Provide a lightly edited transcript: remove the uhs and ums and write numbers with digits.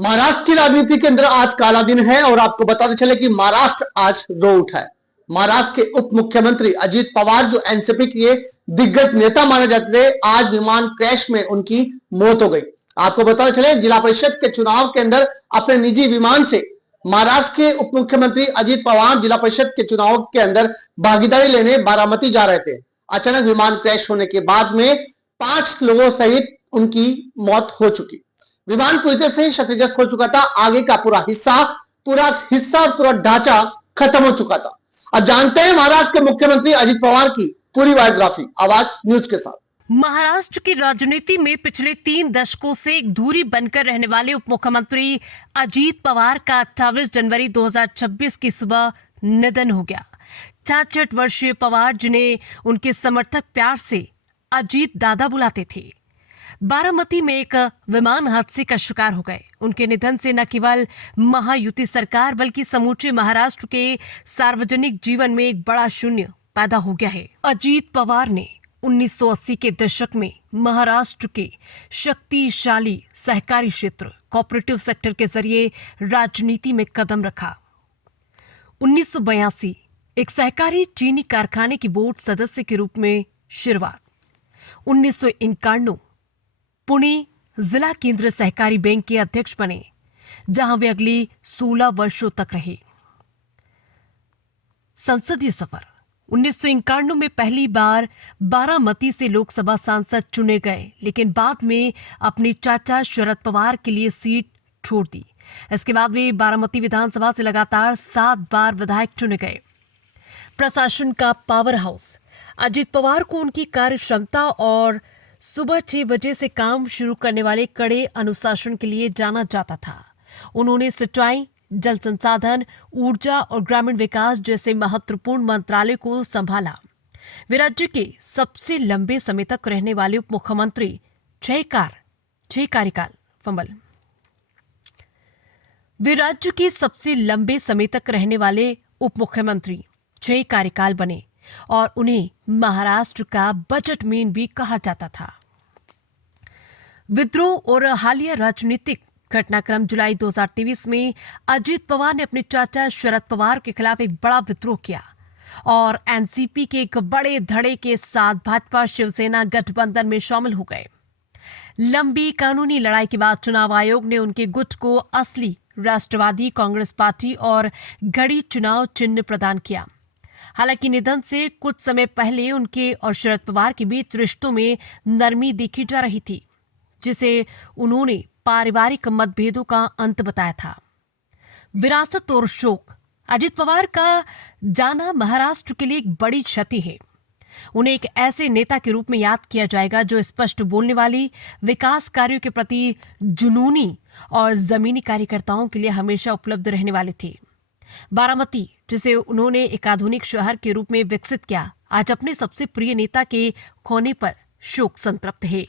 महाराष्ट्र की राजनीति के अंदर आज काला दिन है और आपको बताते चले कि महाराष्ट्र आज रो उठा है। महाराष्ट्र के उप मुख्यमंत्री अजीत पवार जो एनसीपी के दिग्गज नेता माने जाते थे, आज विमान क्रैश में उनकी मौत हो गई। आपको बताते चले जिला परिषद के चुनाव के अंदर अपने निजी विमान से महाराष्ट्र के उप मुख्यमंत्री अजीत पवार जिला परिषद के चुनाव के अंदर भागीदारी लेने बारामती जा रहे थे। अचानक विमान क्रैश होने के बाद में 5 लोगों सहित उनकी मौत हो चुकी। विमान पूरी तरह से क्षतिग्रस्त हो चुका था। आगे का पूरा हिस्सा और पूरा ढांचा खत्म हो चुका था। अब जानते हैं महाराष्ट्र के मुख्यमंत्री अजीत पवार की पूरी बायोग्राफी आवाज न्यूज के साथ। महाराष्ट्र की राजनीति में पिछले 3 दशकों से एक दूरी बनकर रहने वाले उप मुख्यमंत्री अजीत पवार का 28 जनवरी 2026 की सुबह निधन हो गया। 66 वर्षीय पवार, जिन्हें उनके समर्थक प्यार से अजीत दादा बुलाते थे, बारामती में एक विमान हादसे का शिकार हो गए। उनके निधन से न केवल महायुति सरकार बल्कि समूचे महाराष्ट्र के सार्वजनिक जीवन में एक बड़ा शून्य पैदा हो गया है। अजीत पवार ने 1980 के दशक में महाराष्ट्र के शक्तिशाली सहकारी क्षेत्र कोऑपरेटिव सेक्टर के जरिए राजनीति में कदम रखा। 1982 एक सहकारी चीनी कारखाने की बोर्ड सदस्य के रूप में शुरुआत। 1991 पुणे जिला केंद्रीय सहकारी बैंक के अध्यक्ष बने, जहां वे अगली 16 वर्षों तक रहे। संसदीय सफर। 1991 में पहली बार बारामती से लोकसभा सांसद चुने गए, लेकिन बाद में अपने चाचा शरद पवार के लिए सीट छोड़ दी। इसके बाद वे बारामती विधानसभा से लगातार 7 बार विधायक चुने गए। प्रशासन का पावर हाउस। अजीत पवार को उनकी कार्य क्षमता और सुबह 6 बजे से काम शुरू करने वाले कड़े अनुशासन के लिए जाना जाता था। उन्होंने सिंचाई, जल संसाधन, ऊर्जा और ग्रामीण विकास जैसे महत्वपूर्ण मंत्रालय को संभाला। वे राज्य के सबसे लंबे समय तक रहने वाले उप मुख्यमंत्री, 6 कार्यकाल फंबल। वे राज्य के सबसे लंबे समय तक रहने वाले उप मुख्यमंत्री 6 कार्यकाल बने और उन्हें महाराष्ट्र का बजट मैन भी कहा जाता था। विद्रोह और हालिया राजनीतिक घटनाक्रम। जुलाई 2023 में अजीत पवार ने अपने चाचा शरद पवार के खिलाफ एक बड़ा विद्रोह किया और एनसीपी के एक बड़े धड़े के साथ भाजपा शिवसेना गठबंधन में शामिल हो गए। लंबी कानूनी लड़ाई के बाद चुनाव आयोग ने उनके गुट को असली राष्ट्रवादी कांग्रेस पार्टी और घड़ी चुनाव चिन्ह प्रदान किया। हालांकि निधन से कुछ समय पहले उनके और शरद पवार के बीच रिश्तों में नरमी देखी जा रही थी, जिसे उन्होंने पारिवारिक मतभेदों का अंत बताया था। विरासत और शोक। अजीत पवार का जाना महाराष्ट्र के लिए एक बड़ी क्षति है। उन्हें एक ऐसे नेता के रूप में याद किया जाएगा जो स्पष्ट बोलने वाली, विकास कार्यों के प्रति जुनूनी और जमीनी कार्यकर्ताओं के लिए हमेशा उपलब्ध रहने वाले थे। बारामती, जिसे उन्होंने एक आधुनिक शहर के रूप में विकसित किया, आज अपने सबसे प्रिय नेता के खोने पर शोक संतप्त है।